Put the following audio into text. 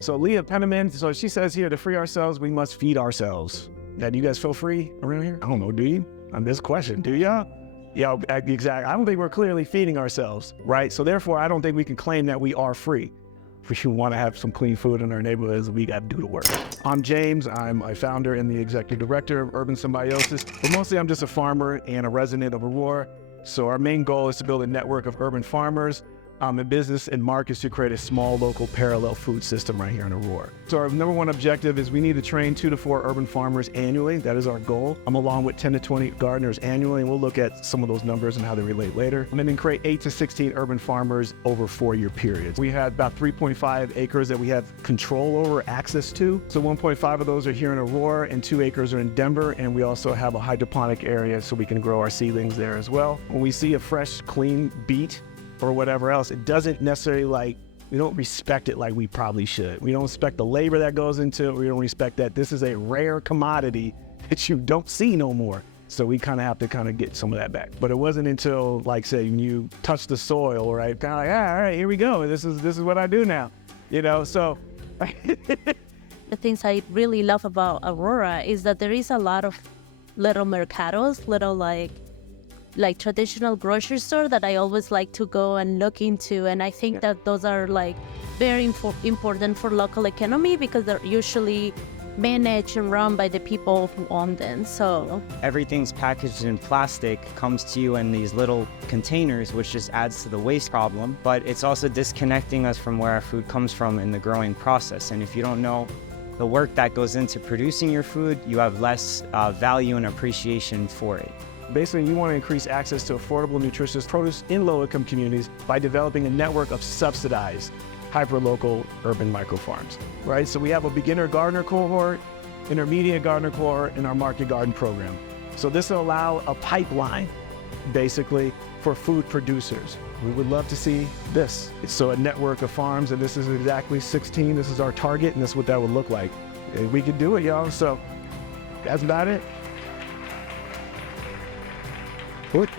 So Leah Penniman, so she says here, to free ourselves, we must feed ourselves. Now, do you guys feel free around here? I don't know, do you? On this question, do y'all? Yeah, exactly. I don't think we're clearly feeding ourselves, right? So therefore, I don't think we can claim that we are free. If we want to have some clean food in our neighborhoods, we got to do the work. I'm James. I'm a founder and the executive director of Urban Symbiosis, but mostly I'm just a farmer and a resident of Aurora. So our main goal is to build a network of urban farmers and business and markets to create a small local parallel food system right here in Aurora. So our number one objective is we need to train 2 to 4 urban farmers annually. That is our goal. I'm along with 10 to 20 gardeners annually, and we'll look at some of those numbers and how they relate later. And then create 8 to 16 urban farmers over 4-year periods. We had about 3.5 acres that we have control over, access to. So 1.5 of those are here in Aurora and 2 acres are in Denver. And we also have a hydroponic area so we can grow our seedlings there as well. When we see a fresh, clean beet, or whatever else, it doesn't necessarily we don't respect it like we probably should. We don't respect the labor that goes into it. We don't respect that this is a rare commodity that you don't see no more. So we kind of have to get some of that back. But it wasn't until, say, when you touch the soil, right? Kind of all right, here we go. This is what I do now, so. The things I really love about Aurora is that there is a lot of little mercados, little like traditional grocery store that I always like to go and look into. And I think that those are very important for local economy because they're usually managed and run by the people who own them. So everything's packaged in plastic, comes to you in these little containers, which just adds to the waste problem. But it's also disconnecting us from where our food comes from in the growing process. And if you don't know the work that goes into producing your food, you have less value and appreciation for it. Basically, you want to increase access to affordable, nutritious produce in low-income communities by developing a network of subsidized, hyper-local urban micro-farms, right? So we have a beginner gardener cohort, intermediate gardener cohort, and our market garden program. So this will allow a pipeline, basically, for food producers. We would love to see this. So a network of farms, and this is exactly 16. This is our target, and this is what that would look like. We could do it, y'all. So that's about it. What?